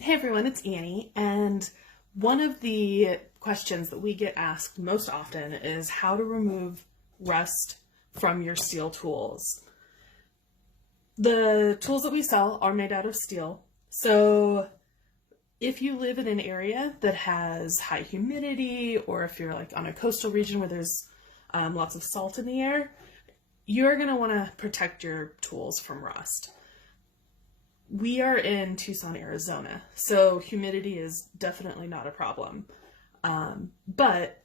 Hey everyone, it's Annie, and one of the questions that we get asked most often is how to remove rust from your steel tools. The tools that we sell are made out of steel, so if you live in an area that has high humidity, or if you're like on a coastal region where there's lots of salt in the air, you're going to want to protect your tools from rust. We are in Tucson, Arizona, so humidity is definitely not a problem. But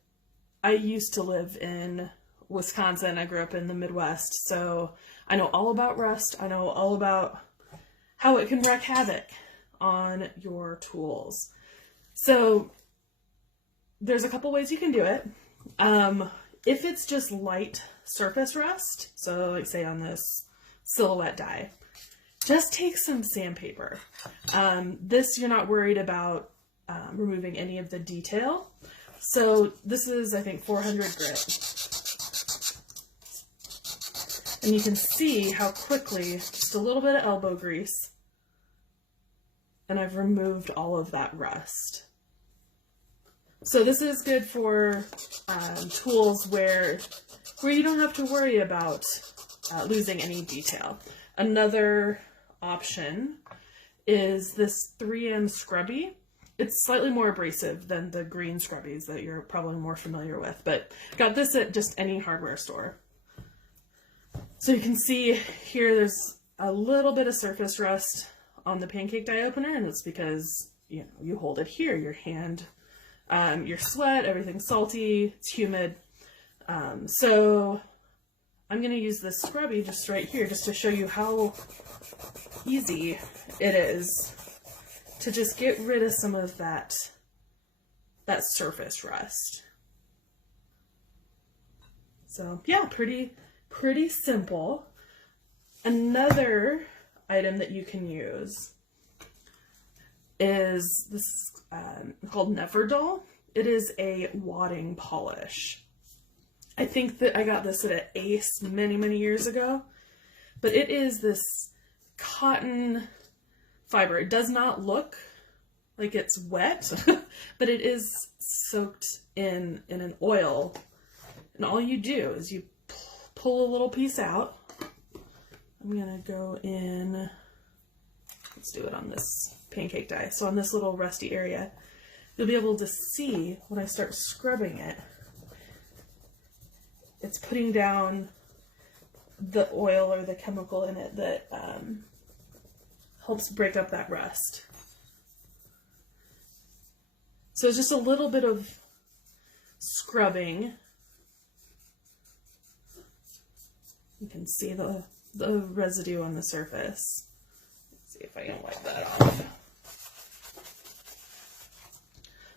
I used to live in Wisconsin. I grew up in the Midwest, so I know all about rust. I know all about how it can wreak havoc on your tools. So there's a couple ways you can do it. If it's just light surface rust, so like say on this silhouette die, just take some sandpaper. This you're not worried about removing any of the detail. So this is, I think, 400 grit. And you can see how quickly, just a little bit of elbow grease, and I've removed all of that rust. So this is good for tools where you don't have to worry about losing any detail. Another option is this 3M scrubby. It's slightly more abrasive than the green scrubbies that you're probably more familiar with, but got this at just any hardware store. So you can see here there's a little bit of surface rust on the pancake die opener, and it's because you hold it here, your hand, your sweat, everything's salty, it's humid. So I'm going to use this scrubby just right here just to show you how easy it is to just get rid of some of that surface rust. So yeah, pretty simple. Another item that you can use is this called NEVR-Dull. It is a wadding polish. I think that I got this at an Ace many years ago, but it is this cotton fiber. It does not look like it's wet, but it is soaked in an oil, and all you do is you pull a little piece out. I'm gonna go in, let's do it on this pancake die. So on this little rusty area, you'll be able to see when I start scrubbing it, it's putting down the oil or the chemical in it that helps break up that rust. So it's just a little bit of scrubbing. You can see the residue on the surface. Let's see if I can wipe that off.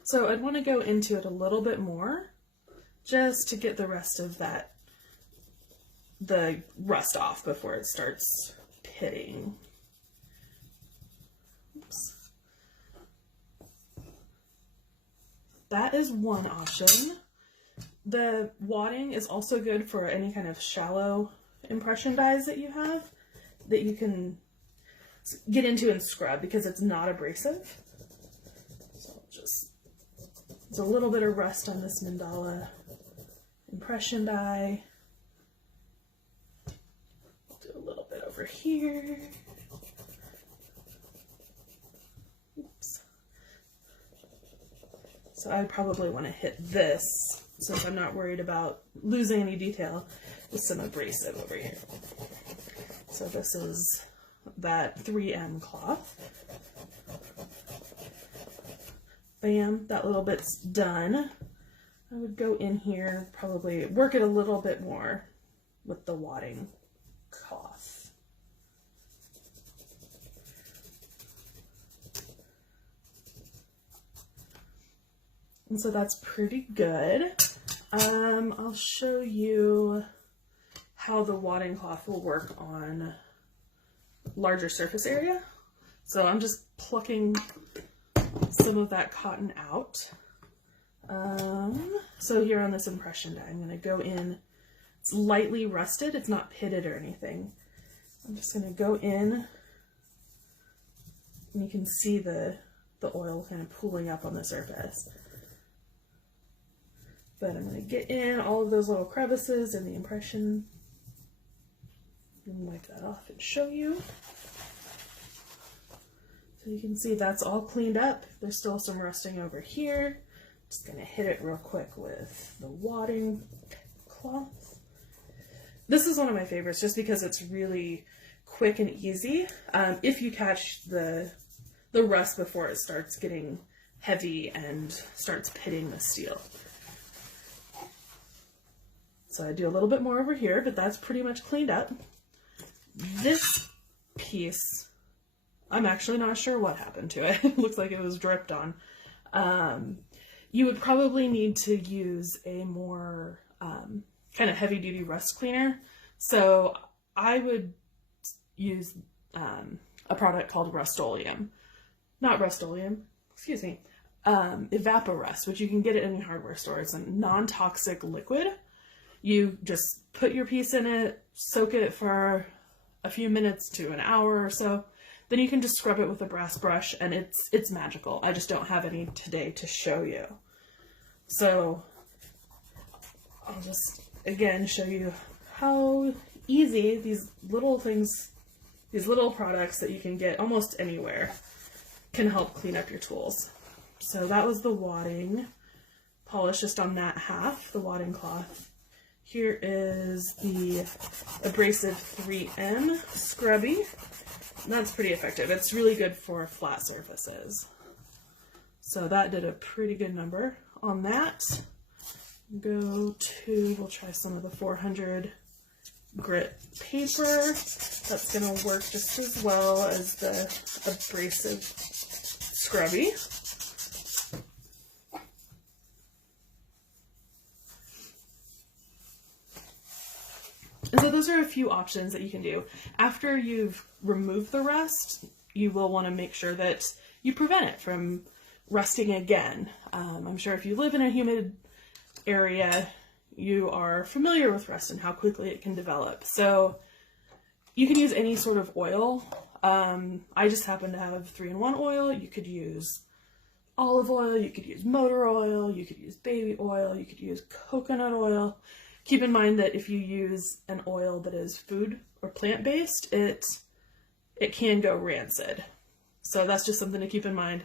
So I'd want to go into it a little bit more just to get the rest of the rust off before it starts pitting. Oops. That is one option. The wadding is also good for any kind of shallow impression dies that you have that you can get into and scrub because it's not abrasive. So just, there's a little bit of rust on this mandala impression die. I'll do a little bit over here. Oops. So I probably want to hit this, since I'm not worried about losing any detail, with some abrasive over here. So this is that 3M cloth. Bam, that little bit's done. I would go in here, probably work it a little bit more with the wadding cloth. And so that's pretty good. I'll show you how the wadding cloth will work on larger surface area. So I'm just plucking some of that cotton out. So here on this impression die, I'm going to go in. It's lightly rusted. It's not pitted or anything. I'm just going to go in, and you can see the the oil kind of pooling up on the surface. But I'm going to get in all of those little crevices in the impression and wipe that off and show you. So you can see that's all cleaned up. There's still some rusting over here. Just going to hit it real quick with the wadding cloth. This is one of my favorites just because it's really quick and easy. If you catch the rust before it starts getting heavy and starts pitting the steel. So I do a little bit more over here, but that's pretty much cleaned up. This piece, I'm actually not sure what happened to it. It looks like it was dripped on. You would probably need to use a more kind of heavy duty rust cleaner. So I would use a product called Rust-Oleum. Not Rust-Oleum, excuse me. Evap-O-Rust, which you can get at any hardware store. It's a non-toxic liquid. You just put your piece in it, soak it for a few minutes to an hour or so. Then you can just scrub it with a brass brush and it's magical. I just don't have any today to show you. So I'll just again show you how easy these little things, these little products that you can get almost anywhere can help clean up your tools. So that was the wadding polish just on that half, the wadding cloth. Here is the abrasive 3M scrubby. That's pretty effective. It's really good for flat surfaces. So that did a pretty good number on that. We'll try some of the 400 grit paper. That's gonna work just as well as the abrasive scrubby. And so those are a few options that you can do. After you've removed the rust, you will want to make sure that you prevent it from rusting again. I'm sure if you live in a humid area, you are familiar with rust and how quickly it can develop. So you can use any sort of oil. I just happen to have 3-in-1 oil. You could use olive oil, you could use motor oil, you could use baby oil, you could use coconut oil. Keep in mind that if you use an oil that is food or plant-based, it can go rancid. So that's just something to keep in mind.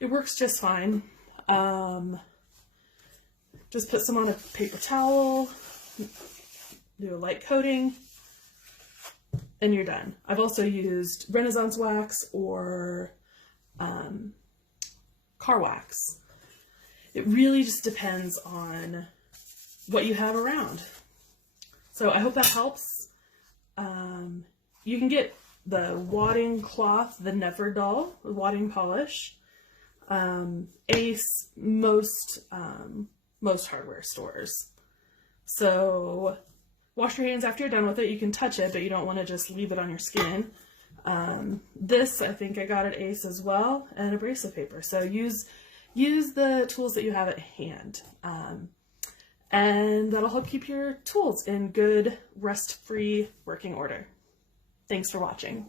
It works just fine. Just put some on a paper towel, do a light coating, and you're done. I've also used Renaissance wax or car wax. It really just depends on what you have around. So I hope that helps. You can get the wadding cloth, the NEVR-Dull Wadding Polish, Ace, most hardware stores. So wash your hands after you're done with it. You can touch it, but you don't want to just leave it on your skin. This, I think I got at Ace as well, and abrasive paper. So use the tools that you have at hand. And that'll help keep your tools in good, rust-free working order. Thanks for watching.